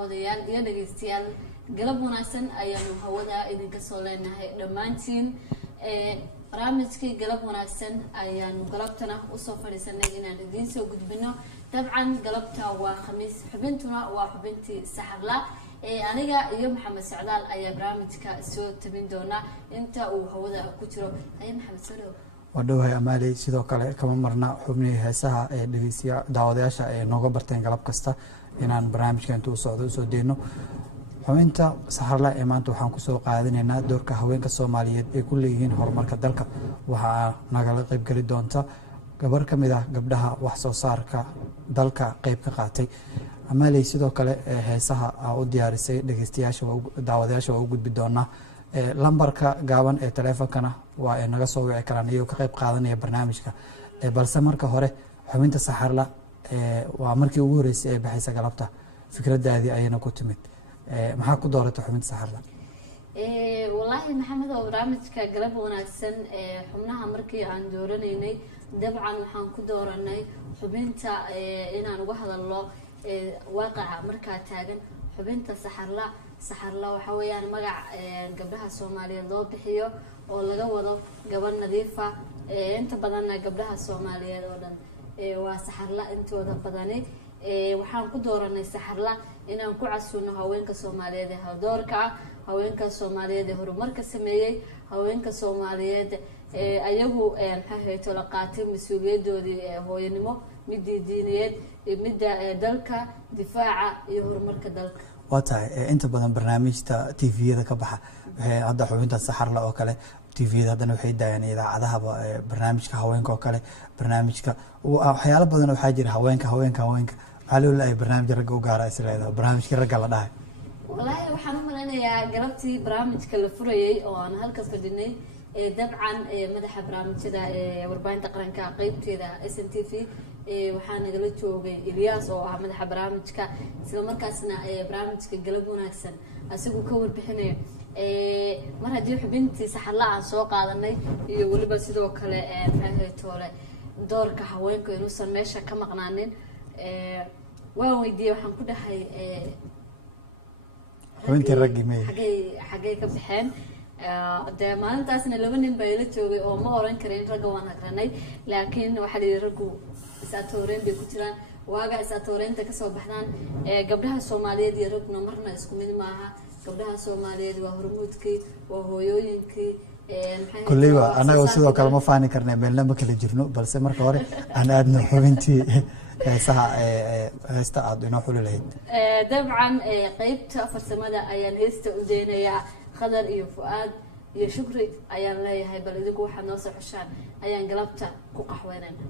daawadayaal iyo dhageystayaal galab wanaagsan ayaanu hawada idinka soo leenahay dhammaantiin barnaamijkii galab wanaagsan ayaanu galabtana usoo fadhiisanay inaan idiin soo gudbino dabcan galabta waa khamiis xubintuna waa xubintii saxarla aniga iyo maxamed socdaal ayaa barnaamijka soo tabin doona inta uu hawada ku jiro maxamed socdaal wadhowahay amaali sidoo kale kama marna xubnihii heesaha ee dhageysiya daawadayaasha ee nooga barteen galab kasta inaan barnaamijka intuu socdo usoo deyno xubinta saxarla ee maanta waxaan kusoo qaadanaynaa doorka haweenka Soomaaliyeed ee ku leeyihiin horumarka dalka waxaa nagala qayb gali doonta gabar ka mid ah gabdhaha wax soo saarka dalka qayb ka qaatay amaali sidoo kale heesaha u diyaarisay dhageystayaasha daawadayaasha oo u gudbi doona lambarka gaaban ee taleefankana waa ay naga soo wici karaan iyagoo ka qayb qaadanaya barnaamijka balse marka hore xubinta saxarla waa markii ugu horeysay ee baxaysa galabta fikradaadii ayayna ku timid maxaa ku dooratay xubinta saxarla wallaahi maxamed oo barnaamijka galab wanaagsan xubnaha markii aan dooranaynay dabcan waxaan ku dooranay xubinta inaan uga hadalno waaqaca markaa taagan xubinta saxarla waxa weeyaan magac gabdhaha Soomaaliyeed loo bixiyo oo laga wado gabar nadiifa inta badanna gabdhaha Soomaaliyeed oo dhan waa saxarla intooda badani waxaan ku dooranay saxarla inaan ku casuuno haweenka Soomaaliyeed ee doorka haweenka Soomaaliyeed ee horumarka sameeyay haweenka Soomaaliyeed ayagu maxay la qaatay mas'uuliyadoodii hooyanimo mid diineed mid dalka difaaca iyo horumarka dalka watahay inta badan barnaamijta TV-yada ka baxa hadda xubinta saxarla oo kale TV-yada hadana waxay daayaan idaacadaha barnaamijka haweenka oo kale barnaamijka waxyaalo badan waxaa jira haweenka waxaa loo leeyahay barnaamij rag u gaar ah isleedahay barnaamijka rag la dhahay wallaahi waxaan u maleynayaa galabtii barnaamijka la furayay oo aan halkaas fadhinay dabcan madaxa barnaamijyada warbaahinta qaranka qaybteeda SNTV waxaa nagala joogay Ilyas oo ah madaxa barnaamijka isla markaasna barnaamijka galab wanaagsan asagu ka warbixinay mar haddii xubintii saxarla aan soo qaadanay iyo waliba sidoo kale toole doorka haweenka inuusan meesha ka maqnaanin waan weydiiyay waxaan ku dhahay xubintii raggi mee xagee ka baxeen dee maalintaasna laba nin baa ila joogay oo ma oran karin ragga waan aqranay laakiin waxaa lihi raggu is-atooreyn bay ku jiraan waaga is-atooreynta kasoo baxdaan gabdhaha Soomaaliyeed iyo ragguna marna isku mid maaha gabdhaha Soomaaliyeed waa hormuudkii waa hooyooyinkii kulliba anaga sidoo kale ma faani karnay meelna ma kala jirno balse marka hore aan aadno xubintii heesaha heesta aad inoo xuli lahayd dabcan qaybta farsamada ayaan heesta u deenayaa khadar iyo fuaad iyo shukri ayaan leeyahay bal idigu waxaad noo soo xushaan ayaan galabta ku qaxweynayna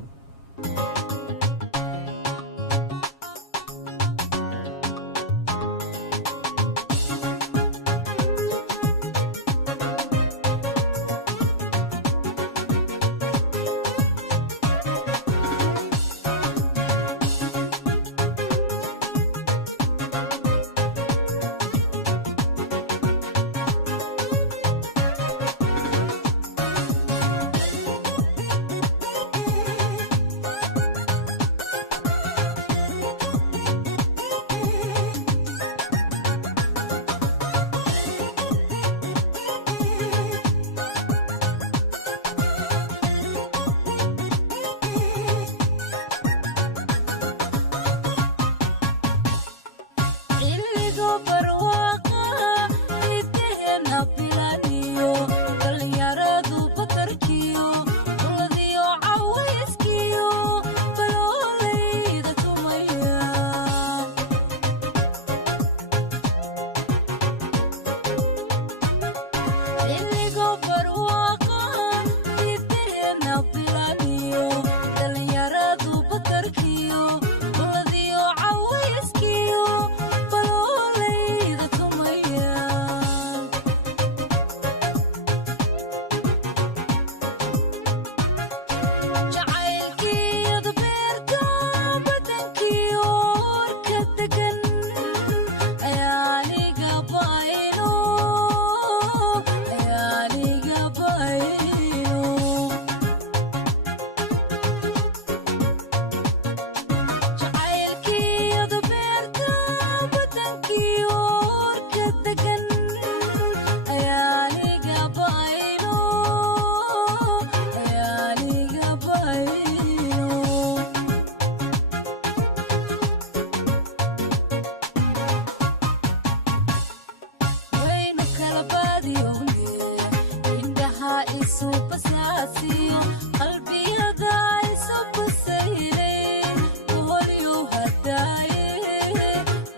isubasaasiyo qalbiyada isubasaylay boholyo hadaaye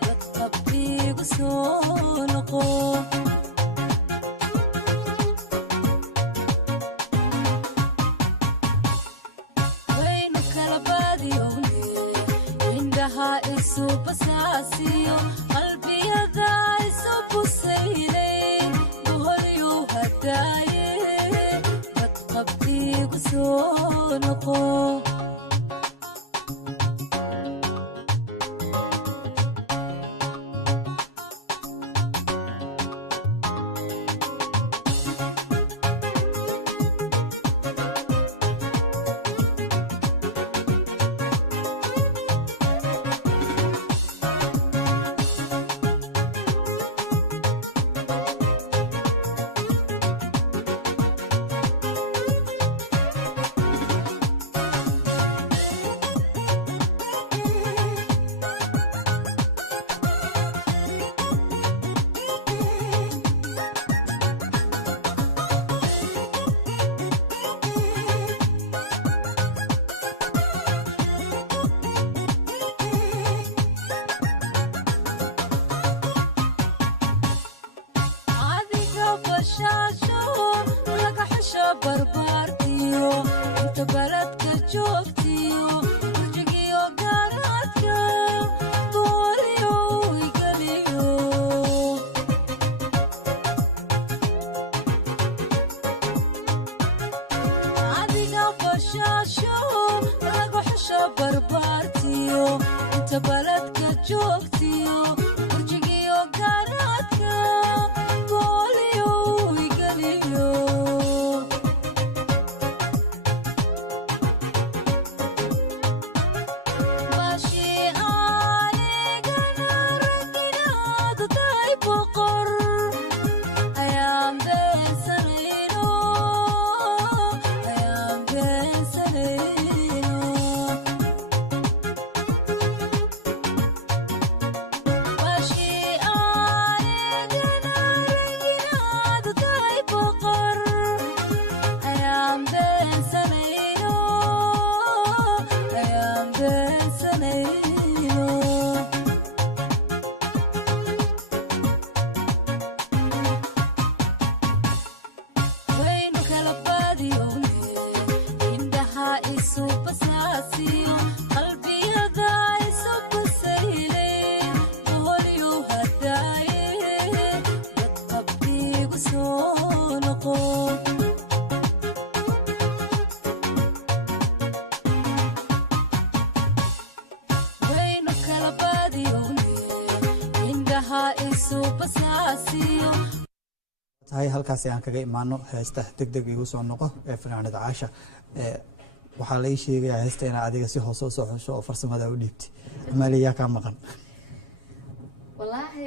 badqabkiigu soo noqo waynu kala baadiyowne indhaha isubasaasiyo qalbiyada isubasaylay boholyo hadaaye badqabkiigu soo noqo barbaartiyo inta baladka joogtiyo burjigiyo garaadka booliyo igaliyo adiga bashaasho lagu xusho barbaartiyo inta baladka joogtiyo burjigiyo garaadka booliyo igaliyo tahay halkaas aan kaga imaano heesta degdeg igu soo noqo ee fanaanada Caasha waxaa la sheegay heesta in adiga si hoos soo xusho oo farsamada u dhiibtay Amaaliya ka maqan wallahi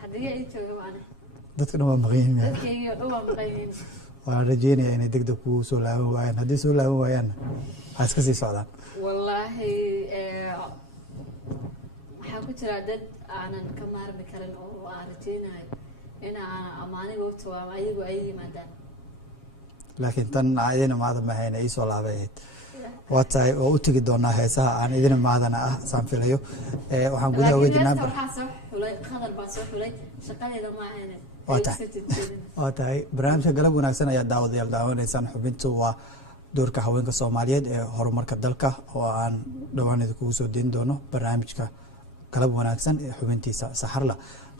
hadii ay joogo macna dadka ma maqayn dadkayga oo maqayn waa rajeynaya in degdeg ku soo laaban waayaan hadii soo laaban waayaan aas ka sii socdaan wallahi waxa ku jira dad aanan ka maarmi karin oo aan rajeynayo in aan amaaniga u tawaamo ayagu ay yimaadaan laakiin tan aadina maada ma hayna soo laabayd waataay oo u tagi doonaa heesaha aan idin maadana ah saan filayo waxaan gudaha weydiinaa waxaa soo xulay qadar baa soo xulay shaqadeeda ma ahayna waataay barnaamijka galab wanaagsan ayaa daawadayaal daawanaysaan xubintu waa doorka haweenka Soomaaliyeed ee horumarka dalka oo aan dhawaanada kugu soo deyn doono barnaamijka galab wanaagsan ee xubintiisa saxarla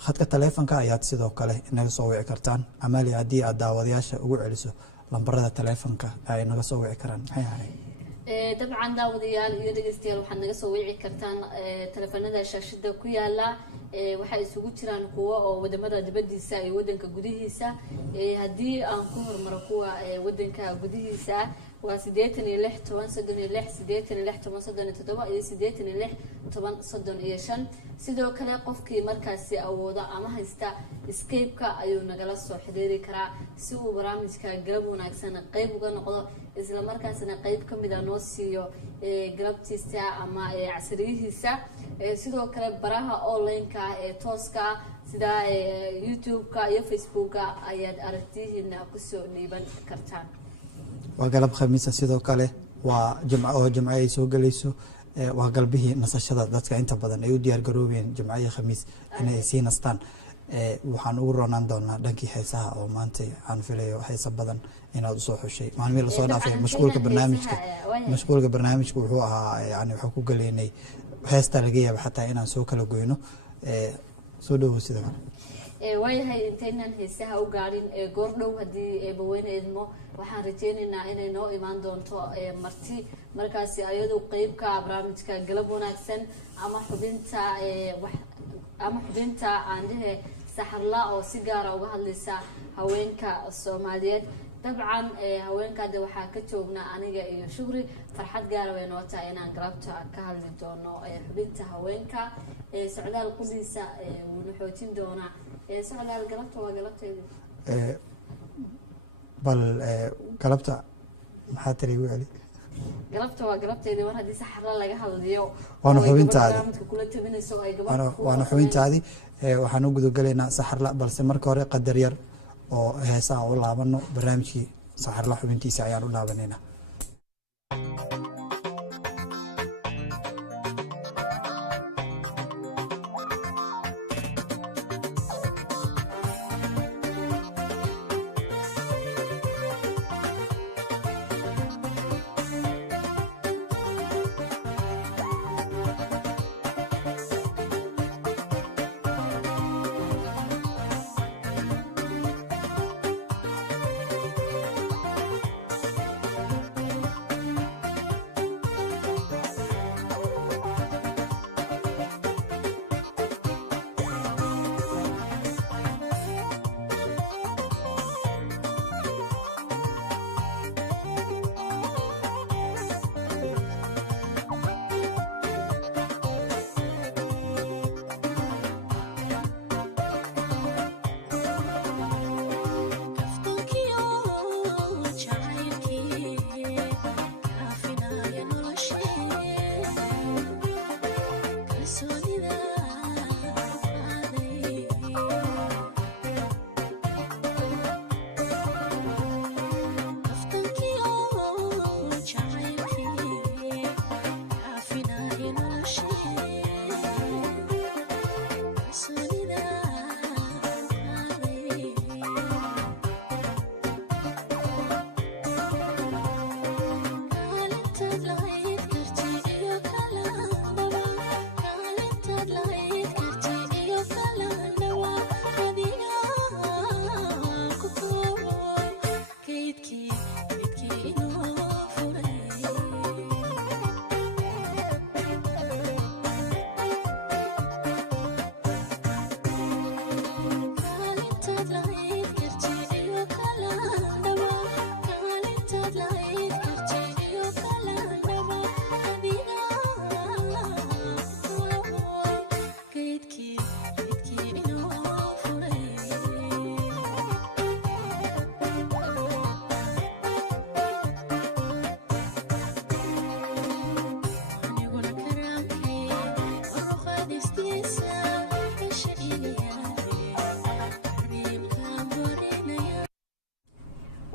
khadka taleefanka ayaad sidoo kale inaga soo wici kartaan Amaali hadii aad daawadayaasha ugu celiso lambarada taleefanka ay naga soo wici karaan maxay ahayd dabcan daawadayaal iyo dhageystayaal waxaad naga soo wici kartaan taleefanada shaashada ku yaala waxa isugu jiraan kuwa oo wadamada dibadiisa iyo wadanka gudihiisa hadii aan ku hormaro kuwa wadanka gudihiisa waa 86 sidoo kale qofkii markaasi awooda ama haysta Skype-ka ayuu nagala soo xiriiri karaa si uu barnaamijka galab wanaagsan qayb uga noqdo isla markaasna qayb kamid ah noo siiyo galabtiisa ama casriyihiisa sidoo kale baraha online-ka ee tooska sida youtube-ka iyo facebook-ka ayaad aragtihiina kusoo dhiiban kartaan. waa galab khamiisa sidoo kale waa jimco oo jimco ay soo gelayso waa galbihii nasashada dadka inta badan ay u diyaar garoobeen jimco iyo khamiis inay sii nastaan. waxaan ugu roonaan doonaa dhankii heesaha oo maanta aan filayo heesa badan inaad usoo xushay maalmihii lasoo dhaafay mashquulka barnaamijka wuxuu ahaa yani waxaa ku galeynay heesta laga yaaba xataa inaan soo kala goyno soo dhawow sida waayahay intaynaan heesaha u gaadhin goordhow haddii eebaweyne idmo waxaan rajeynaynaa inay noo imaan doonto marti markaasi ayadoo qeybka barnaamijka galab wanaagsan ama xubinta aandhehe saxarla oo si gaara uga hadlaysa haweenka Soomaaliyeed. dabcan haweenkaade waxaa ka joognaa aniga iyo Shukri. farxad gaara way noo tahay inaan galabta ka hadli doono xubinta haweenka socdaal qudiisa wuuna xoojin doonaa. socdaal galabta waa galabteedii bal galabta maxaa tiri weli galabta waa galabteedii war haddii saxarla laga hadlayo waana xubintaadi kula tabinayso ay waana xubintaadi waxaan u gudagalaynaa saxarla balse marka hore qadar yar oo heesaha u laabano barnaamijkii saxarla xubintiisa ayaan u laabanaynaa.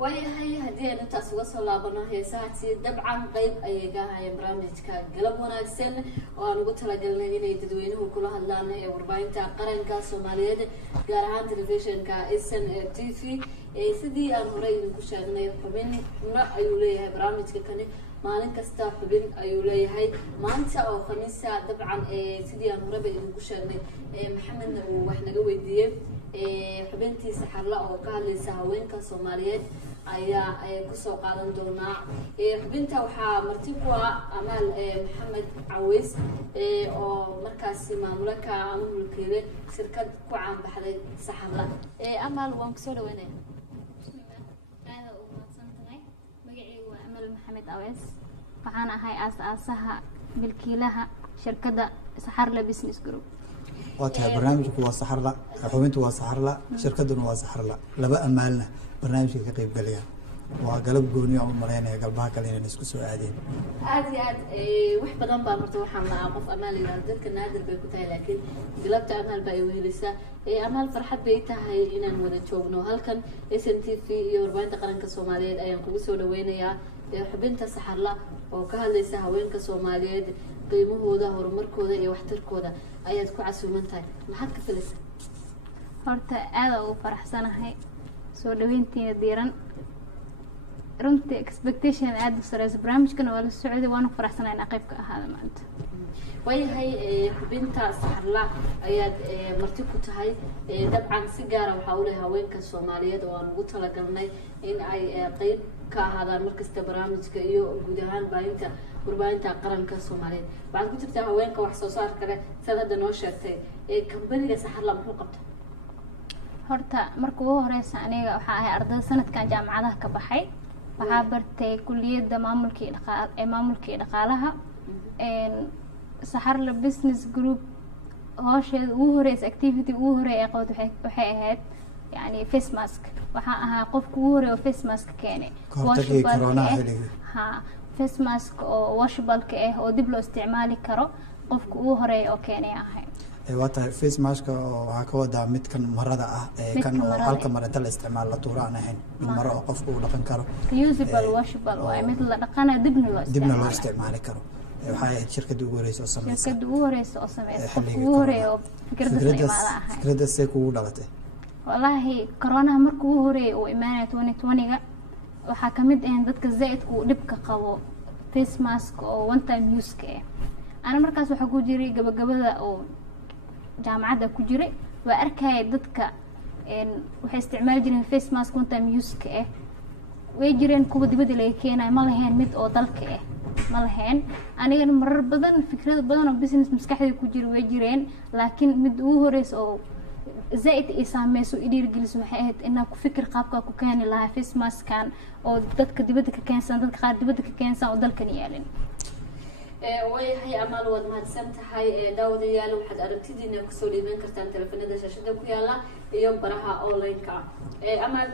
waayahay haddii aan intaas uga soo laabano heesahaasi dabcan qeyb ayay ka ahayeen barnaamijka galab wanaagsan oo aan ugu talagalnay inay dadweynuhu kula hadlaan warbaahinta qaranka Soomaaliyeed gaar ahaan telefishinka SNTV. sidii aan hore idinku sheegnay xubno ayuu leeyahay barnaamijka kani maalin kasta xubin ayuu leeyahay. maanta oo khamiisa dabcan sidii aan horeba idinku sheegnay maxamedna uu wax naga weydiiyey xubintii saxarla oo ka hadlaysa haweenka Soomaaliyeed ayaa kusoo qaadan doonaa. xubinta waxaa marti ku ah Amaal Maxamed Caweys oo markaasi maamulka ama mulkiile shirkad ku caan baxday saxarla. Amaal waan kusoo dhaweynaa. Amaal Maxamed Caweys waxaan ahay aasaasaha milkiilaha shirkadda Saxarla Business Group. waata barnaamijku waa saxarla xubintu waa saxarla shirkaduna waa saxarla laba amaalna barnaamijka ka qayb galaya waa galab gooni aan u malaynaya galbaha kale inaan isku soo aadeen aad iyo aad wax badan baa marta waxaan lahaa qof amaal yidhahdo dadka naadir bay ku tahay laakiin galabta amaal baa ay wehelisaa amaal farxad bay tahay inaan wada joogno halkan SN TV iyo warbaahinta qaranka Soomaaliyeed ayaan kugu soo dhaweynayaa xubinta saxarla oo ka hadlaysa haweenka Soomaaliyeed qiimahooda horumarkooda iyo waxtarkooda ayaad ku casuuman tahay maxaad ka filaysaa horta aad ugu faraxsanahay soo dhaweyntiina diiran runtii expectation aad u sareysa barnaamijkan waa la socday waan ku faraxsanahay in qayb ka ahaada maanta wayahay xubinta saxarla ayaad marti ku tahay dabcan si gaar ah waxa uu leeyahay haweenka Soomaaliyeed oo aan ugu talagalnay in ay qayb ka ahaadaan markasta barnaamijka iyo guud ahaan warbaahinta qaranka Soomaaliyeed waxaad ku jirtaa haweenka wax soo saar kale sanada noo sheegtay kambaniga saxarla muxuu qabtaa horta marka ugu horeysa aniga waxa ahay arday sanadkan jaamacadaha ka baxay waxaa bartay kulliyadda maamulka iyo dhaqaalaha saxarla business group hawsheeda ugu horeysa activity ugu horeeya ee qabad waxay ahayd yani face mask waxaa ahaa qofka ugu horeeya oo face mask keenay face mask oo washable ah oo dib loo isticmaali karo qofka ugu horeeya oo keenay ahay waa tahay face mask oo waxaa ka wadaa midkan marada ah kan oo halka mar inta la isticmaalo la tuuro aan ahayn maro oo qofku uu dhaqan karo reusable washable waa mid la dhaqana dibna loo isticmaali karo waxay ahayd shirkadda ugu horeysa oo sameysay qofka ugu horeeya oo fikradda see kugu dhalatay wallaahi koronaha markuu ugu horeeyay uu imaanaya 2020ga waxaa kamid ah dadka zaidka uu dhibka qabo face mask oo one time use ka ana markaas waxa ku jiray gabagabada oo jaamacada ku jiray waa arkay dadka waxay isticmaali jireen face mask one time use ka way jireen kuwa dibadda laga keenay ma lahayn mid oo dalka ma lahayn aniga marar badan fikrado badan oo business maskaxdayda ku jira way jireen laakiin mid ugu horeysa oo zaid isaameeso dhiirigelis waxay ahayd inaan ku fikir qaabka ku keeni lahaa face maskan oo dadka dibadda ka keensan dadka qaar dibadda ka keensan oo dalkan yaalin wayahay amaal waad mahadsan tahay daawadayaal waxaad aragtidiina kusoo dhiiban kartaan telefoonada shaashada ku yaala iyo baraha online-ka amaal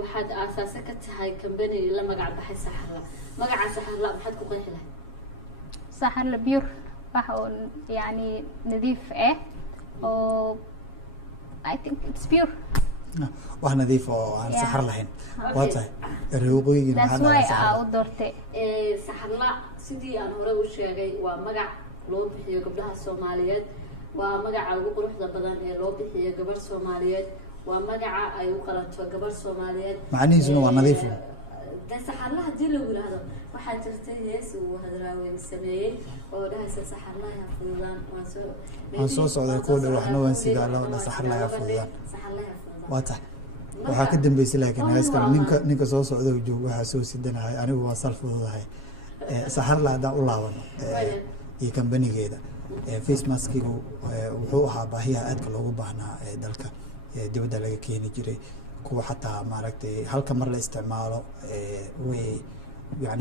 waxaad aasaase ka tahay company la magac baxay saxarla magaca saxarla maxaad ku qeexi lahayd saxarla pure wax oo yani nadiif ah oo I think it's pure wax nadiif oo aan saxar lahayn waa tahay reeqooyinka that's why u doortay saxarla sidii aan hore u sheegay waa magac loo bixiyo gabdhaha Soomaaliyeed waa magaca ugu quruxda badan ee loo bixiyo gabar Soomaaliyeed waa magaca ay u qalanto gabar Soomaaliyeed macnihiisu waa nadiif saxarla hadii lagu yiraahdo waxaa jirtay hees uu hadraaweyn sameeyay oo dhahaysa saxarla ya fududaan waan soo socday ku dhow waxna waan sigaalo saxarla ya fududaan waa tahay waxaa ka dambeysay laakiin heeska ninka soo socda oo jooga waxa soo sidanahay anigu waa sal fududahay saxarla hadaan u laabano iyo kambanigeeda face maskigu wuxuu ahaa baahiyaha aadka loogu baahnaa dalka dibadda laga keeni jiray kuwa xataa maaragtay halka mar la isticmaalo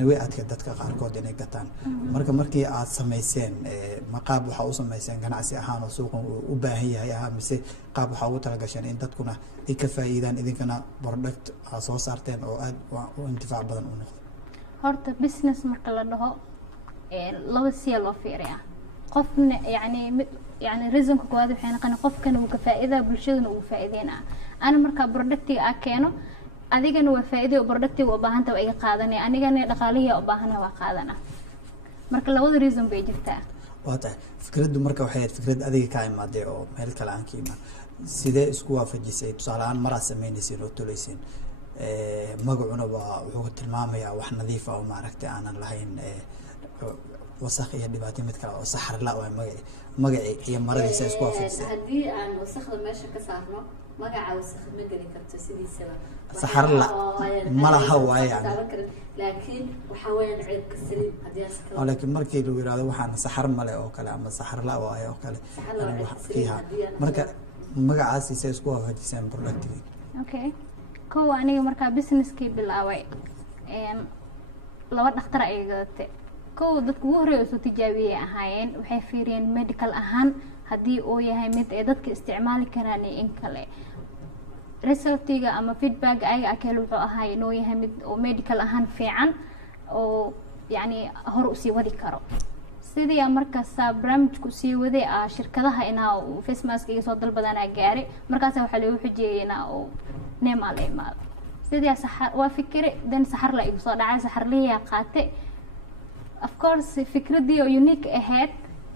way adka dadka qaarkood inay gataan markii aad samayseen maqaab waxa u samayseen ganacsi ahaan oo suuqan u baahan yahay mise qaab waxa ugu talagasheen in dadkuna ay ka faa'iidaan idinkana product aad soo saarteen oo aad u intifaac badan u noqdo horta business marka la dhaho laba si loo fiiriyaa qofna yani reasonka koowaad waxay noqon qofkan uu ka faa'iidaa bulshadana uu faa'iideynaa ana marka productiga aan keeno adigana waa faa'iido oo productiga u baahan tahay iga qaadanay anigana dhaqaalihiisa u baahan waa qaadana marka labada reason bay jirtaa waa tahay fikraddu marka waxay ahayd fikrad adiga ka imaaday oo meel kale aan ka imaan sidee isku waafajisay tusaale ahaan maraa sameynaysiin oo tolayseen magacuna waa wuxuu tilmaamayaa wax nadiif ah oo maaragtay aanan lahayn wasakh iyo dhibaato mid kale oo saxarla waa magaci iyo maradiisa isku waafajisay haddii aan wasakhda meesha ka saarno magaca wasakh ma geli karto sidiisaba saxarla malaha waayaan laakiin waxa weeyaan ceeb ka saliid hadii askala laakiin markii lagu yiraahdo waxaan saxar male oo kale ama saxarla waayo oo kale marka magacaasiisa isku waafajiseen productiga okay kow aniga marka businesskii bilaaway laba dhakhtar ay gadatay kow dadku ugu horeeyay soo tijaabiyay ahaayeen waxay fiiriyeen medical ahaan haddii uu yahay mid ay dadka isticmaali karaan in kale resultiga ama feedback ayaga akeel wuxuu ahaa inuu yahay mid oo medical ahaan fiican oo yani hor usii wadi karo sidii markaasa barnaamijku sii waday shirkadaha inaa face mask iga soo dalbadanaa gaaray markaasa waxaa lagu xujiyey inaa oo neem la imaado sidii saxar waa fikire dan saxar la igu soo dhacay saxarliya qaatay of course fikradii oo unique ahayd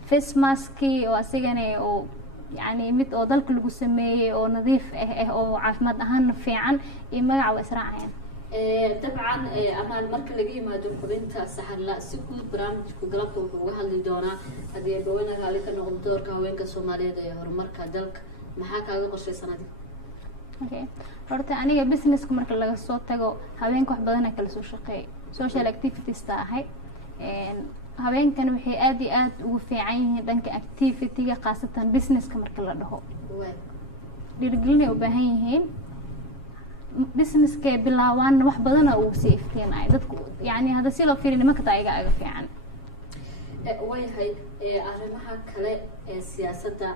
face mask oo asigana oo يعني mid oo dalka lagu sameeyay oo nadiif ah oo caafimaad ahaan fiican iyo magac waa israacayaan dabcan amaan marka laga yimaado xubinta saxar la si guud barnaamijku galabta wuxuu uga hadli doonaa haddii dhawaan raali ka noqdo doorka haweenka Soomaaliyeed ee horumarka dalka maxaa kaaga qorshaysan adiga okay horta aniga businesska marka laga soo tago haweenka wax badan kala soo shaqeey social activities tahay haweenkan waxay aad iyo aad ugu fiican yihiin dhanka activity-ga qaasatan businesska marka la dhaho dhiirigelin u baahan yihiin businesska bilaawaan wax badan oo uu safety-naay dadku yani hada si loo fiirin nimanka taayiga aga fiican way arrimaha kale ee siyaasadda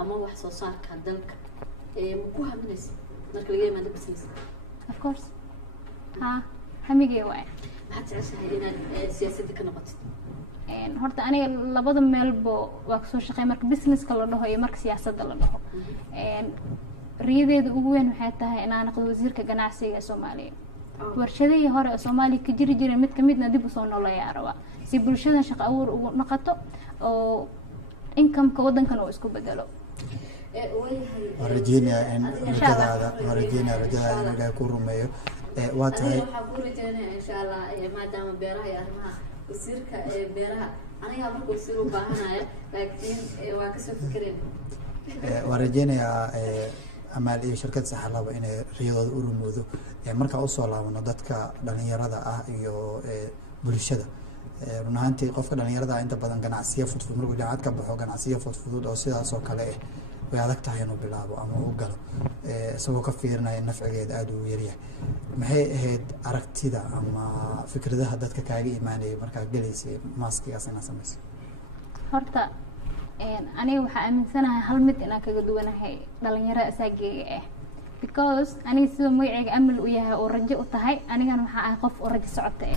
ama wax soo saarka dalka ku haminaysa marka laga yimaado business of course hamigay waay maxaad jeceshahay inaad siyaasadda ka noqotid horta aniga labada meelba waa kasoo shaqeey marka businesska la dhaho iyo marka siyaasadda la dhaho riyadeeda ugu weyn waxay tahay inaan noqdo wasiirka ganacsiga ee Soomaaliya warshadihii hore ee Soomaaliya ka jiri jiray mid kamidna dib u soo nooleeyaa rabaa si bulshada shaqo abuur ugu noqoto oo income-ka wadankan uu isku bedelo rajaynayaa in rajada inay ku rumeeyo waa tahay waxaan ku rajaynayaa insha Allah maadaama beeraha iyo arrimaha wasiirka beeraha aniga markuu wasiir u baahanaya laakiin waa kasoo fikireen waa rajaynayaa amaal iyo shirkad saxalaba inay riyadooda u rumoodo markaa usoo laabano dadka dhalinyarada ah iyo bulshada run ahaantii qofka dhalinyarada inta badan ganacsiyo fudfud markuu jaamacad ka baxo ganacsiyo fudfudud oo sidaas oo kale way adag tahay inuu bilaabo ama uu galo isagoo ka fiirinaya nafcigeeda aada u yaryahay maxay ahayd aragtida ama fikradaha dadka kaaga imaanayay markaa gelaysay maaskigaas inaad samayso horta aniga waxaa aaminsanahay hal mid inaan kaga duwanahay dhalinyarada asaageega because aniga sidoo magacayga amal u yahay oo rajo u tahay anigana waxaa ahay qof oo rajo socota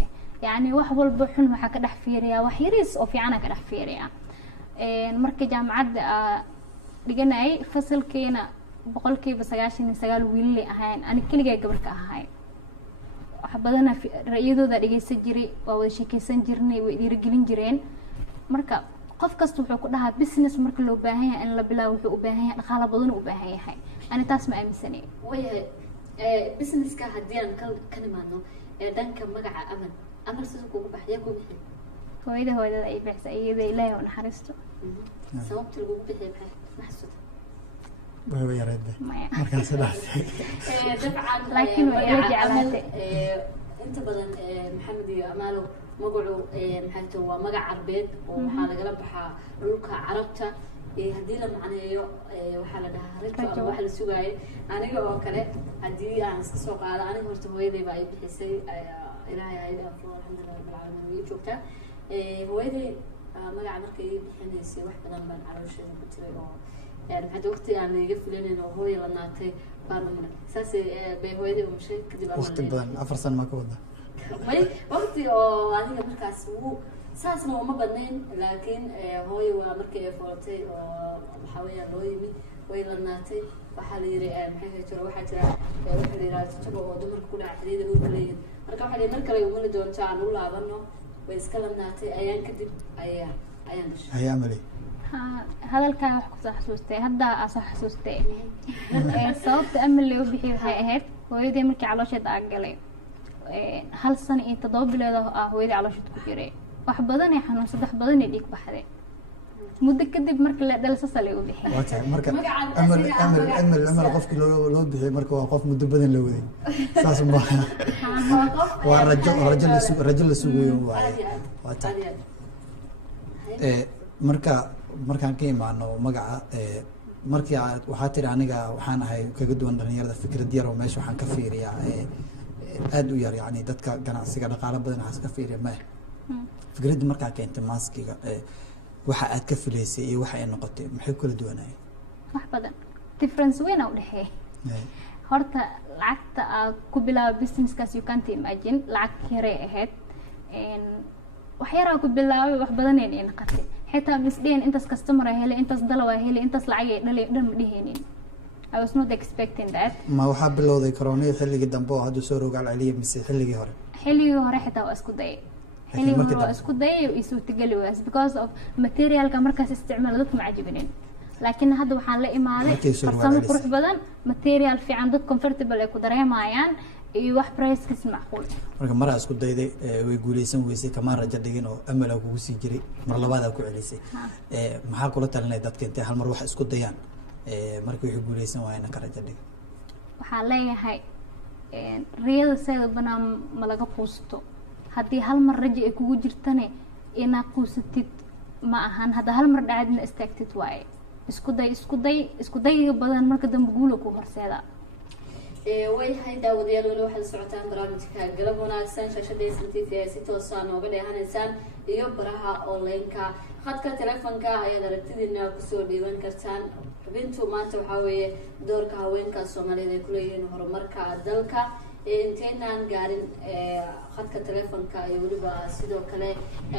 يعني wax walba xun waxa ka dhax fiiriyaa wax yariis oo fiican ka dhax fiiriyaa markii jaamacadda dhiganay fasalkeena 99% wiil ahayn ani kaliya gabar ka ahay wax badan ra'yadooda dhageysan jiray oo wada sheekeysan jirnay way dhiirigelin jireen marka qof kasta wuxuu ku dhahaa business marka loo baahan yahay in la bilaabo wuxuu u baahan yahay dhaqaale badan u baahan yahay ani taas ma aaminsanay way businesska haddii aan ka nimaadno dhanka magaca amal sidoo kugu baxaya ku bixi hooyada ay bixisay iyada ilaahay oo naxariisto sababta lagu bixiyo maxsuud way yareed markaas dhaafay dabcan laakiin way jeclaatay inta badan maxamed iyo amaalo magacu maxay waa magac carbeed oo waxa laga baxaa dhulka carabta haddii la macneeyo waxaa la dhahaa rajo waxa la sugaayay aniga oo kale haddii aan iska soo qaado aniga horta hooyaday baa ay bixisay ilaahay ayda afro alxamdulillahi rabbil caalamiin way joogtaa hooyaday magaca markay bixinaysay wax badan baan caloosheeda ku jiray oo hadda waqti aan iga filanin oo hooyo la naatay baan u maray saas bay hooyaday u mushay kadib waqti badan 4 sano ma ka wada may waqti oo aniga markaas uu saasna uma badnayn laakiin hooyo waa markay foortay oo waxa weeyaan loo yimid way la naatay waxaa la yiri maxay jiro waxaa jira waxa la yiraahdo jabo oo dumarka ku dhaca xiriirada ugu kaleeyay marka waxa la mar kale uma doontaa aan u laabano way iska la naatay ayaan kadib ayaan dhashay ayaa mali hadalkaa wax ku soo xasuustay hadda aan soo xasuustay sababta amal loo bixiyay waxay ahayd hooyadii markii caloosheeda galay hal sano iyo 7 bilood ah hooyadii caloosheeda ku jiray wax badan ay xanuun saddex badan ay dhiig baxday muddo kadib markii la dhalay sasal ay u bixiyay waa tahay marka amal qofkii loo bixiyay marka waa qof muddo badan la waday saas ma waa rajo la sugayo waa tahay markaan ka imaano magaca markii waxaa tiri aniga waxaan ahay kaga duwan dhalinyarada fikrad yar oo meesha waxaan ka fiiriyaa aada u yar yani dadka ganacsiga dhaqaalo badan waxaas ka fiiriya maya fikradda markaa keentay maaskiga waxa aad ka filaysay iyo waxa ay noqotay maxay kula duwanaayeen wax badan difference weyn u dhaxeey horta lacagta aad ku bilaabo businesskaas you can't imagine lacag yaray ahayd wax yaraa ku bilaabay wax badaneen ay noqotay xitaa misdeen intaas customer ay helay intaas dalab ay helay intaas lacag ay dhalay dhan ma dhiheenin I was not expecting that ma waxaa bilowday koronadii xilligii dambe oo hadda soo rogaal celiyay mise xilligii hore xitaa waa isku dayay xilligii hore waa isku dayay iyo suurtagali waas because of materialka markaas isticmaal dadku ma cajibinin laakiin hadda waxaan la imaaday farsamo qurux badan material fiican dad comfortable ay ku dareemayaan iyo wax price-kiis macquul marka mar isku dayday way guuleysan weysay kama rajo dhigin oo amal kugu sii jiray mar labaad ku celisay maxaa kula talinay dadka intay hal mar wax isku dayaan markii wixii guuleysan waayna ka rajo dhigin waxaan leeyahay riyada sayda banaan ma laga quusto haddii hal mar rajo ay kugu jirtane inaad quusatid ma ahan hadda hal mar dhacdina istaagtid waaye isku dayga badan marka dambe guula ku horseeda way daawadayaal weli waxaad socotaan barnaamijka galab wanaagsan shaashada SNTV ay si toos ah nooga dheehanaysaan iyo baraha online-ka khadka telefoonka ayaad aragtidiina kusoo dhiiban kartaan xubintu maanta waxaa weeye doorka haweenka Soomaaliyeed ay ku leeyihiin horumarka dalka intaynaan gaarin khadka telefoonka iyo weliba sidoo kale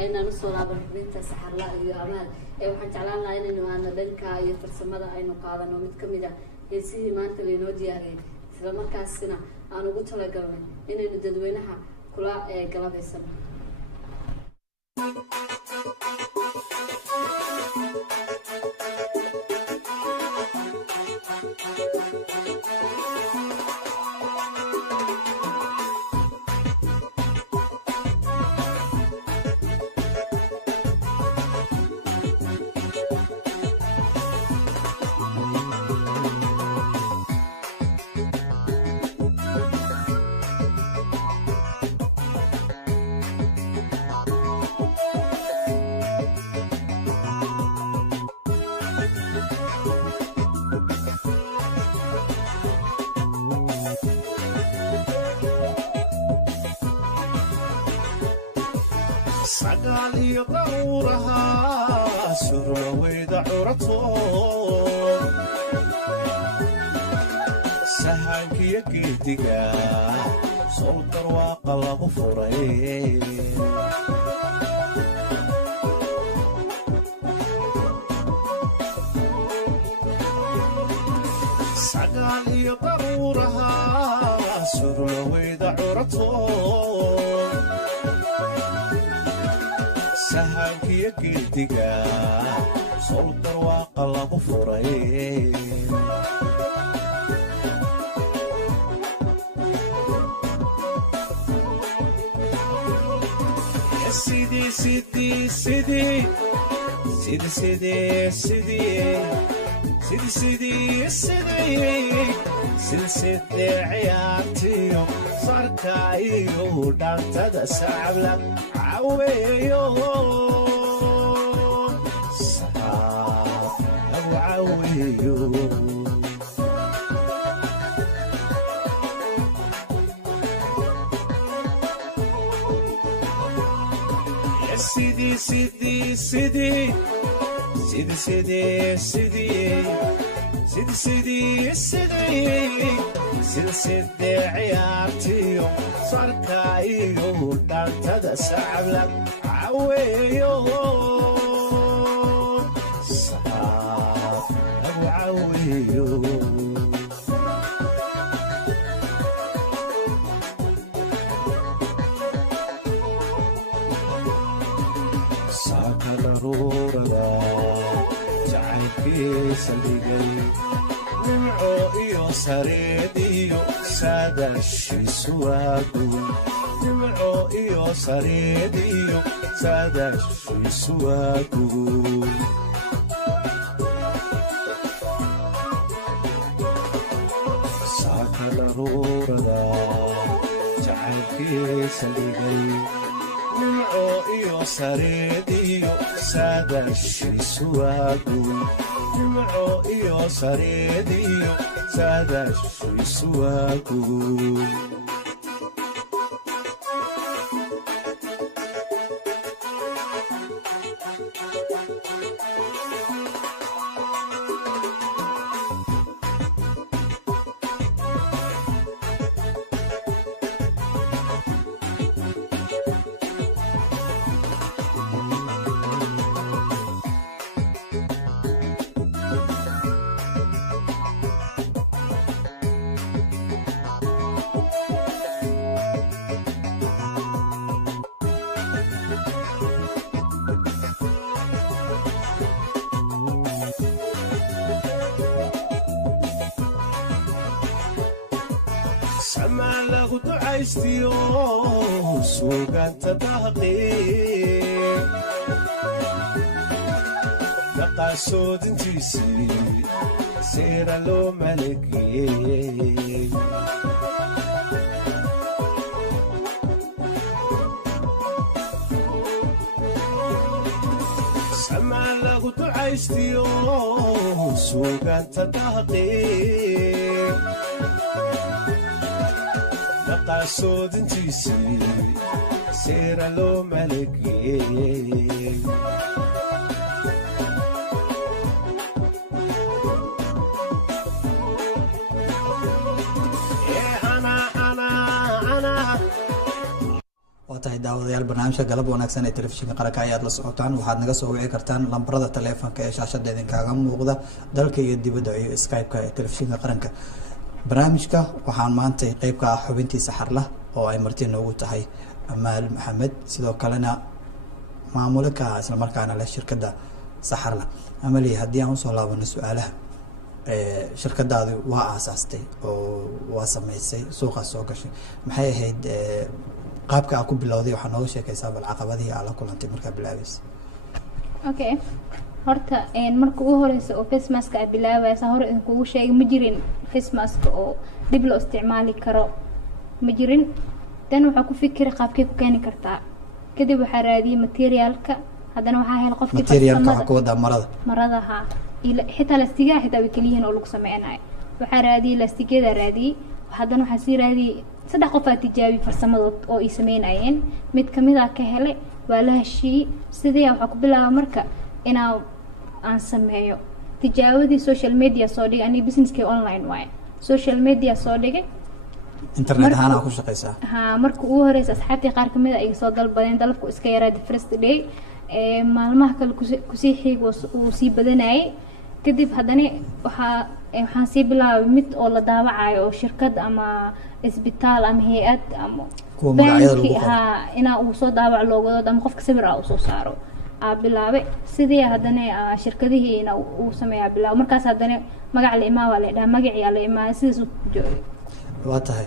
aynaan usoo laaban xubinta saxarla iyo amaal waxaan jeclaan lahaa inaynu aano dhanka iyo farsamada aynu qaadano mid kamid ah heesihii maanta laynoo diyaariyay isla markaasina aan ugu talagalnay inaynu dadweynaha kula galabaysano سقال يطورها سر ويد عرطو سهانك يكيدقا صوت الواقع لغفرين سقال يطورها سر ويد عرطو سهانك يكيدقا صوت الواقع لغفرين يا سيدي سيدي سيدي سيدي سيدي سيدي سيدي سيدي سيدي سيدي سيدي عيارتي صاركايو دانتا سعبلك عويو صعب أبو عويو يا سيدي سيدي سيدي سيدي سيدي سيدي سيدي سيدي سيدي سيدي سيدي عيارتيو صاركايو دانتا سعبلك عويو صعب أبو عويو ساكن روردا جعلكي سليقي نمعو إيو سريديو سادشي سواقو نمعو إيو سريديو سادشي سواقو ساكن روردا جعلكي سليقي نمعو إيو سريديو سادشي سواقو نمعو إيو سريديو سادشي سواقو lagu ducaystiyo suugaanta daaqee dhaqaasoodintiisii seera loo malagiyey samaan lagu ducaystiyo suugaanta daaqee dhaqaasoodintiisii seera loo malagiyey waa tahay daawadayaal barnaamijka galab wanaagsan ee telefishinka qaranka ayaad la socotaan waxaad naga soo wici kartaan lambarada taleefonka ee shaashada idinkaaga muuqda dalka iyo dibadda iyo skype-ka ee telefishinka qaranka barnaamijka waxaan maanta qeyb ka ah xubintiisa xarla oo ay marti noogu tahay amaal maxamed sidoo kalena maamule ka ah islamarkaana leh shirkadda saxarla amali haddii aan usoo laabano su-aalaha shirkadaadi waa aasaastay oo waa sameysay suuqaas soo gashay maxay ahayd qaabka aa ku bilowday waxaa nooga sheekaysaa bal caqabadihii aa la kulantay markaa bilaabaysa okay horta marka ugu horeysa oo face mask aa bilaabaysa hore idinkugu sheegay ma jirin face mask oo dib loo isticmaali karo ma jirin dan waxaa ku fikira qaabkay ku keeni kartaa kadib waxaa raadiyay materialka haddana waxaa helay qofkii materialka waxaa ku wadaa marada haa xitaa lastigaa xitaa way keliyihiin oo lagu sameynayo waxaa raadiyay lastigeeda raadiyay haddana waxaa sii raadiyay 3 qof aa tijaabi farsamadood oo ay sameynayeen mid kamid ah ka helay waa la heshiiyey sidii waxaa ku bilaaba marka aan sameeyo tijaabadii social media soo dhigay ani businesskii online waaye social media soo dhigay internet ahaan ku shaqeysaa haa marka ugu horeysa asxaabtii qaar kamid ah ay soo dalbadeen dalabku iska yaraa the first day maalmaha kale kusii xiig uu sii badanayay kadib haddana waxaan sii bilaabay mid oo la daawacayo oo shirkad ama isbitaal ama hay-ad ama banki haa inaa uu soo daawac loogadood ama qofka sawir ah uu soo saaro aa bilaabay sidii haddana shirkadihiina uu sameeyaa bilaabo markaas haddana magac la imaa waa la dhaha magacii la imaa sidaas uu joogay waa tahay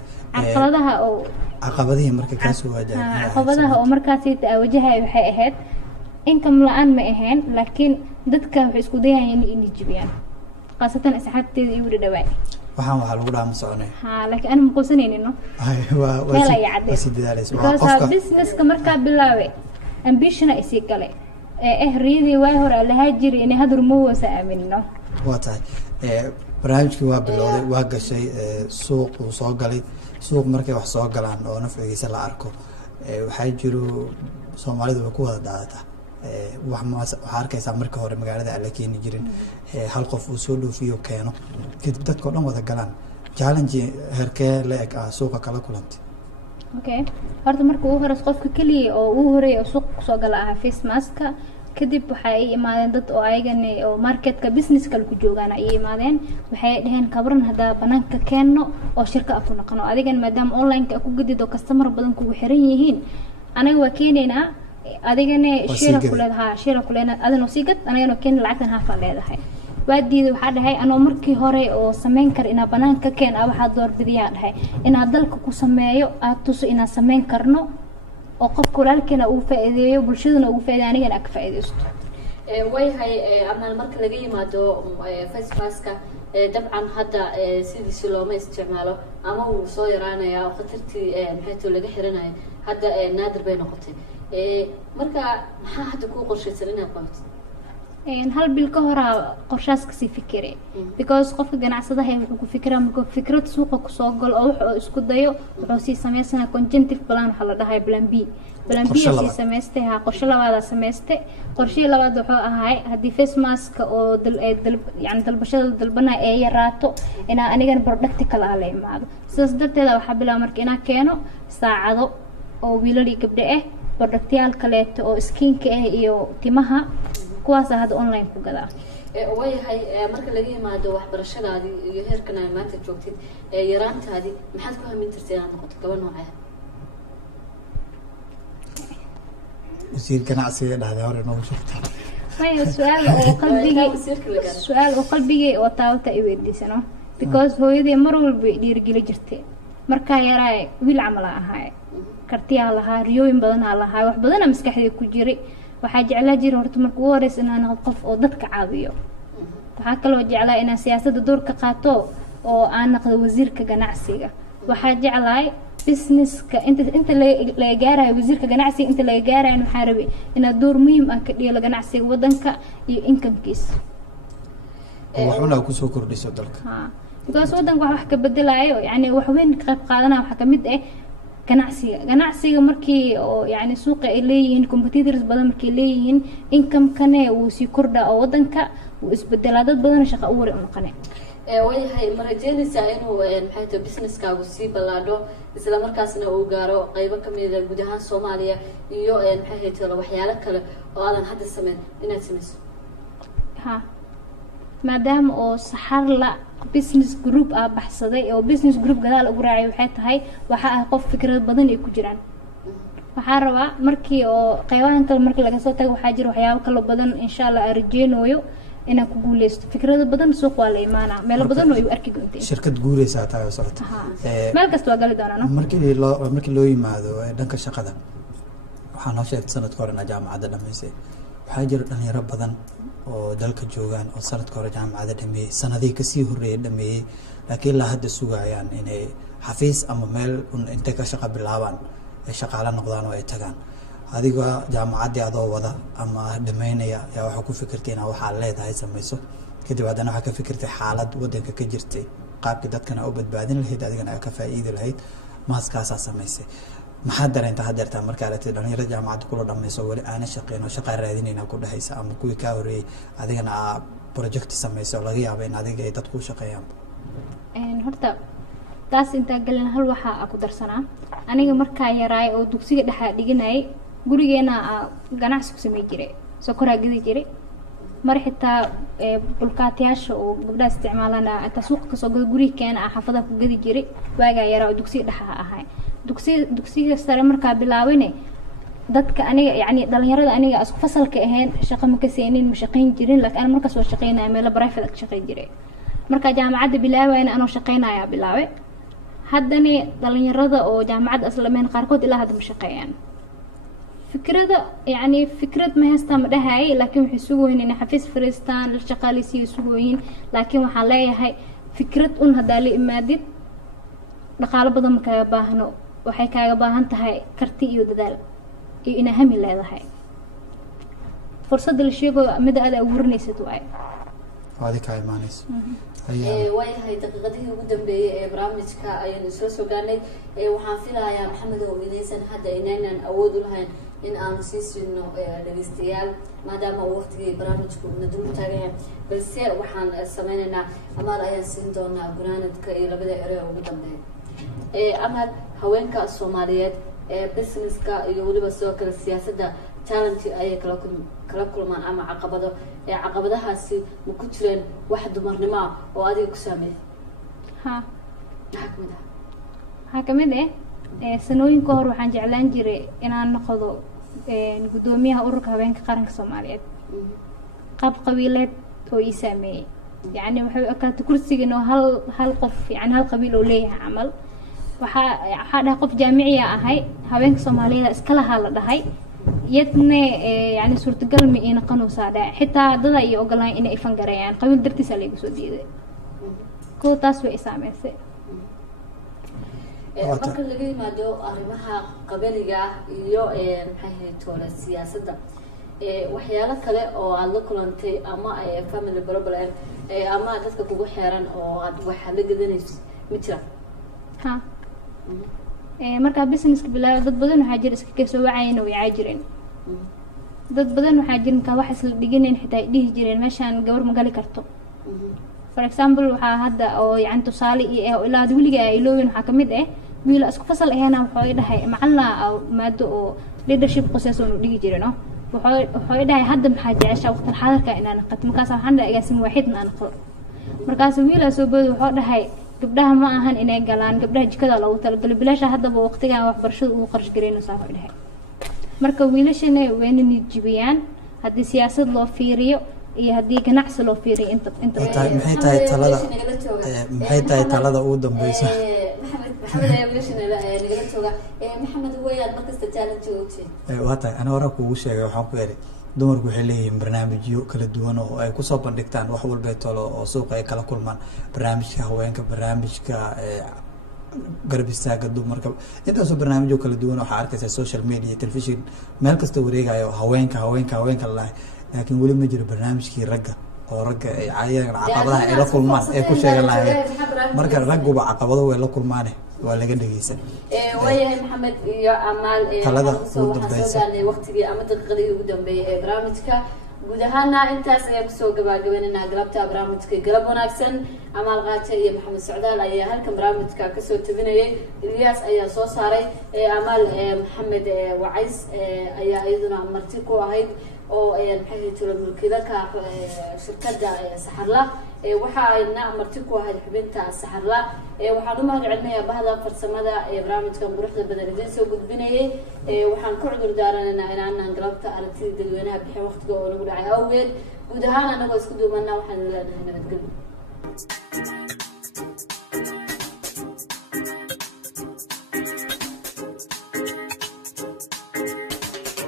caqabadihii marka kaasoo waajahaya caqabadaha oo markaasi wajahay waxay ahayd income la-aan ma ahayn laakiin dadka waxay isku dayayeen inay jibiyaan qaasatan asxaabteeda iyo wada dhawaay waxaa lagu dhaama soconay haa laakiin ana maqosanayno waa businesska markaa bilaabay ambition ay sii galay riyadii waay hore lahaa jiray inay hadar ma wasa aaminno waa tahay barnaamijkii waa bilowday waa gashay suuq uu soo galay suuq markay wax soo galaan oo nafcigiisa la arko waxaa jiro soomaalidu way ku wada daadataa waxaa arkaysaa marka hore magaalada aan la keeni jirin hal qof uu soo dhoofiyo keeno kadib dadka o dhan wada galaan challenge herkee la eg ah suuqa kala kulantay okay horta marka ugu horeysa qofka keliya oo ugu horeeya oo suuqa kusoo gala ahaa face maska kadib waxay ay imaadeen dad oo ayagana oo marketka businesska lagu joogaan ay imaadeen waxay dhaheen kabran hadaa banaanka keeno oo shirka afu noqono adigan maadaama online ka ku gudid oo customer badan kugu xiran yihiin anaga waa keenaynaa adigana shira kuleedahay adana sii gad anagana keen lacagtan haafan leedahay waa diiday waxaa dhahay anoo markii hore oo sameyn kar inaa banaanka keen waxaa doorbidiyaa dhahay inaa dalka ku sameeyo aad tuso inaa sameyn karno oo qofka walaalkeena uu faa'iideeyo bulshadana uu faa'iideeyo anigana ka faa'iideysto wayhay amal marka laga yimaado face mask dabcan hadda sidiisi looma isticmaalo ama uu soo yaraanaya oo khatartii maxay laga xiranayo hadda naadir bay noqotay marka maxaa hadda ku qorshaysan inaad qabato hal bil ka hor qorshaas ka sii fikire because qofka ganacsadaha wuxuu ku fikiraa markuu fikrad suuqa ku soo gal oo wuxuu isku dayo wuxuu sii sameysana conjunctive plan waxa la dhahay plan B sii sameystay qorshe labaad sameystay qorshe labaad wuxuu ahaa hadii face mask oo yani dalbashada dalbana ay yaraato inaa anigan product kala la imaado sidaas darteed waxa bilaabay markii inaa keeno saacado oo wiilal iyo gabdho productyaal kale oo skinka iyo timaha kuwaas hadda online ku gadaa wayhay marka laga yimaado waxbarashadaadii iyo heerkan ay maanta joogtid yaraantaadii maxaad ku hamin jirtay inaad noqoto gaba noocee wasiir ganacsiga dhahday hore noo sheegtay maya su'aal oo qalbigay oo taawta ay weydiisano because hooyadii mar walba dhiirigeli jirtay markaa yaraa wiil camal aan ahay kartiyaa lahaa riyooyin badanaa lahaa wax badanaa maskaxdeeda ku jiray waxaa jeclaa jiray horta marka ugu horeysa inaan noqdo qof oo dadka caawiyo waxaa kaloo jeclaa inaan siyaasadda door ka qaato oo aan noqdo wasiirka ganacsiga waxaa jeclahay businesska inta laga gaarayo wasiirka ganacsiga inta laga gaarayo waxaa rabay inaad door muhiim ah ka dhigo ganacsiga wadanka iyo incomekiisa waxuna ku soo kordhiso dalka because wadanka wax ka bedelayo yani wax weyn ka qayb qaadanaya waxa kamid ah ganacsiga markii oo yani suuqa ay leeyihiin competitors badan markii leeyihiin income-kane wuu sii kordhaa oo wadanka wuu isbedelaa dad badan shaqo u war u noqonay wayahay ma rajeynaysaa inuu maxay tahay businesskaagu sii ballaadho isla markaasna uu gaaro qaybo kamid ah guud ahaan Soomaaliya iyo maxay tahay waxyaalo kale oo aadan hadda sameyn inaad sameyso maadaama oo saxarla business group baxsaday oo business group gadaal ugu raacay waxay tahay waxa ah qof fikrad badan ay ku jiraan waxaa rabaa markii oo qaybahan kale markii laga soo tago waxaa jira waxyaabo kale badan insha Allah arjeenooyo inaan ku guuleysto fikrado badan suuq waa la imaanaa meel badan oo ay arki doonteen shirkad guuleysa taa socota meel kasta waa gali doonaa markii loo yimaado dhanka shaqada waxaan noo sheegtay sanadka hore jaamacadda dhameysay waxaa jira dhalinyaro badan oo dalka joogaan oo sanadka hore jaamacadda dhameeyay sanadihii kasii horeeyay dhameeyay laakiin ilaa hadda sugayaan inay xafiis ama meel intay ka shaqo bilaabaan ay shaqaale noqdaan oo ay tagaan adiga jaamacaddii adoo wada ama dhameynaya yaa waxaa ku fikirtay inaad waxaa leedahay samayso kadib haddana waxaa ka fikirtay xaalad wadanka ka jirtay qaabkii dadkana u badbaadin lahayd adigana aa ka faa'iidi lahayd maaskaasaa samaysay maxaa dareenta hadeertaa markaa aragtay dhalinyarada jaamacadda kula dhamayso weli aana shaqeyn oo shaqaa raadinayna ku dhahaysa ama kuwii kaa horeeyey adigana aa project samayso laga yaaba in adiga ay dadku u shaqeeyaan horta taas intaa galin hal waxaa ku darsanaa aniga markaa yaraay oo dugsiga dhexaa dhiganayay gurigeena ganacsi ku samey jiray sokoraa gadi jiray mar xitaa bulkaatayaasha oo gabdhaha isticmaalana inta suuqa kasoo gado guriga keena xaafadaha ku gadi jiray waagaa yaraa oo dugsiga dhexaa ahay dugsiga sare markaa bilaawine dadka aniga yani dhalinyarada aniga isku fasalka ahayn shaqo ma ka seenin ma shaqeyn jirin laakiin aan markaas waa shaqeynaya meel private ka shaqeyn jiray marka jaamacadda bilaawayna anoo shaqeynaya bilaawe haddana dhalinyarada oo jaamacadda aslameen qaarkood ilaa hadda ma shaqeeyaan fikrad ma haystaa ma dhahay laakiin waxay sugoyn inay xafiis fariistaan shaqaaleysiga sugoyin laakiin waxaan leeyahay fikrad haddaa la imaadid dhaqaalo badan ma kaaga baahno waxay kaaga baahan tahay karti iyo dadaal iyo inaa hami leedahay fursadda la sheego mida aad abuurinaysid waay adi kaa imaanayso waayahay daqiiqadihii ugu dambeeyay ee barnaamijka ayaynu isla soo gaarnay waxaan filayaa maxamed oo inaysan hadda inaynan awood u lahayn in aanu sii siino dhageystayaal maadaama uu waqtigii barnaamijku na dul taagayahay balse waxaan sameynaynaa amaal ayaan siin doonaa gunaanadka iyo labada ere ugu dambeeya amaal haweenka Soomaaliyeed ee businesska iyo waliba sidoo kale siyaasadda challenge ayay kala kulmaan ama caqabadahaasi ma ku jireen wax dumarnimo oo adiga ku saameeyay waxaa kamid sanooyinka hor waxaan jeclaan jiray inaan noqdo gudoomiyaha ururka haweenka qaranka Soomaaliyeed qaab qabiileed oo ii saameeyay yani waxay akaatay kursigan oo hal qof yani hal qabiil oo leeyahay camal waxaa dhahay qof jaamiciya ahay haweenka Soomaaliyeed iska lahaa la dhahay yadna yani suurtagal ma ina qanuusaa dhahay xitaa dada iyo ogolaan inay ifan gareeyaan qabiil dartiisa la igu soo diiday koo taas way saameysay marka laga yimaado arrimaha qabaliga iyo maxay toole siyaasadda waxyaalo kale oo aad la kulantay ama family problem ama dadka kugu xeeran oo aad waxa la gadanayso ma jira marka businesska bilaabo dad badan waxaa jira iska kasoo wacayeen oo ay jireen dad badan waxaa jira marka wax isla dhiganeen xitaa ay dhihi jireen meeshaan gabar ma gali karto for example waxaa hadda oo yani tusaale iyo ilaa weliga ay ilooyin waxaa kamid wiil isku fasal ahayna wuxuu dhahay macalina maado oo leadership process oo dhigi jiray no wuxuu dhahay hadda maxaa jeceshaa waqti xaadirka inaan qat markaas waxaan dhahay agaasin waaxid aan qor markaas wiil soo bood wuxuu dhahay gabdhaha ma ahan inay galaan gabdhaha jikada loogu talagalay bilaasha haddaba waqtigan waxbarashada uu qarash gareeyno saa wuxuu dhahay marka wiilashana wayna nijibiyaan haddii siyaasad loo fiiriyo iyo haddii ganacsi loo fiiriyo inta maxay tahay talada ugu dambeysa محمد يا بلشنا نقدر توقع محمد ويا مركز تجارة جوتي waata ana hore kuugu sheegay waxaan ku yiri dumarku waxay leeyihiin barnaamijyo kala duwan oo ay ku soo bandhigtaan wax walba ee tolo oo suuqa ay kala kulmaan barnaamijka haweenka barnaamijka garab istaaga dumarka intaasoo barnaamijyo kala duwan waxaa arkaysaa social media television meel kasta wareegayo haweenka la laakiin weli ma jiro barnaamijkii ragga oo ragga ay caayaan caqabadaha ay la kulmaan ee ku sheegan lahayd marka ragguba caqabado way la kulmaan waa laga dhageysan waayahay maxamed iyo amaal talada soo gaarnay waqtigii ama daqiiqadii ugu dambeeyay ee barnaamijka guud ahaana intaas ayaan kusoo gabagabeynaa galabta barnaamijka galab wanaagsan amaal qaaje iyo maxamed socdaal ayaa halkan barnaamijka kasoo tabinayay Ilyas ayaa soo saaray amaal maxamed wacays ayaa iyaduna marti ku ahayd oo maxay tiro mulkilaka shirkadda Saxarla waxa ayna marti ku ahayd xubinta Saxarla waxaan u mahadcelinayaa bahda farsamada barnaamijka quruxda badan idin soo gudbinayay waxaan ku cudur daaranaynaa inaan galabta aragtida dadweynaha bixin waqtiga oo lagu dhacay awgeed guud ahaan anagoo isku duubana waxaan leenahay nabadgelyo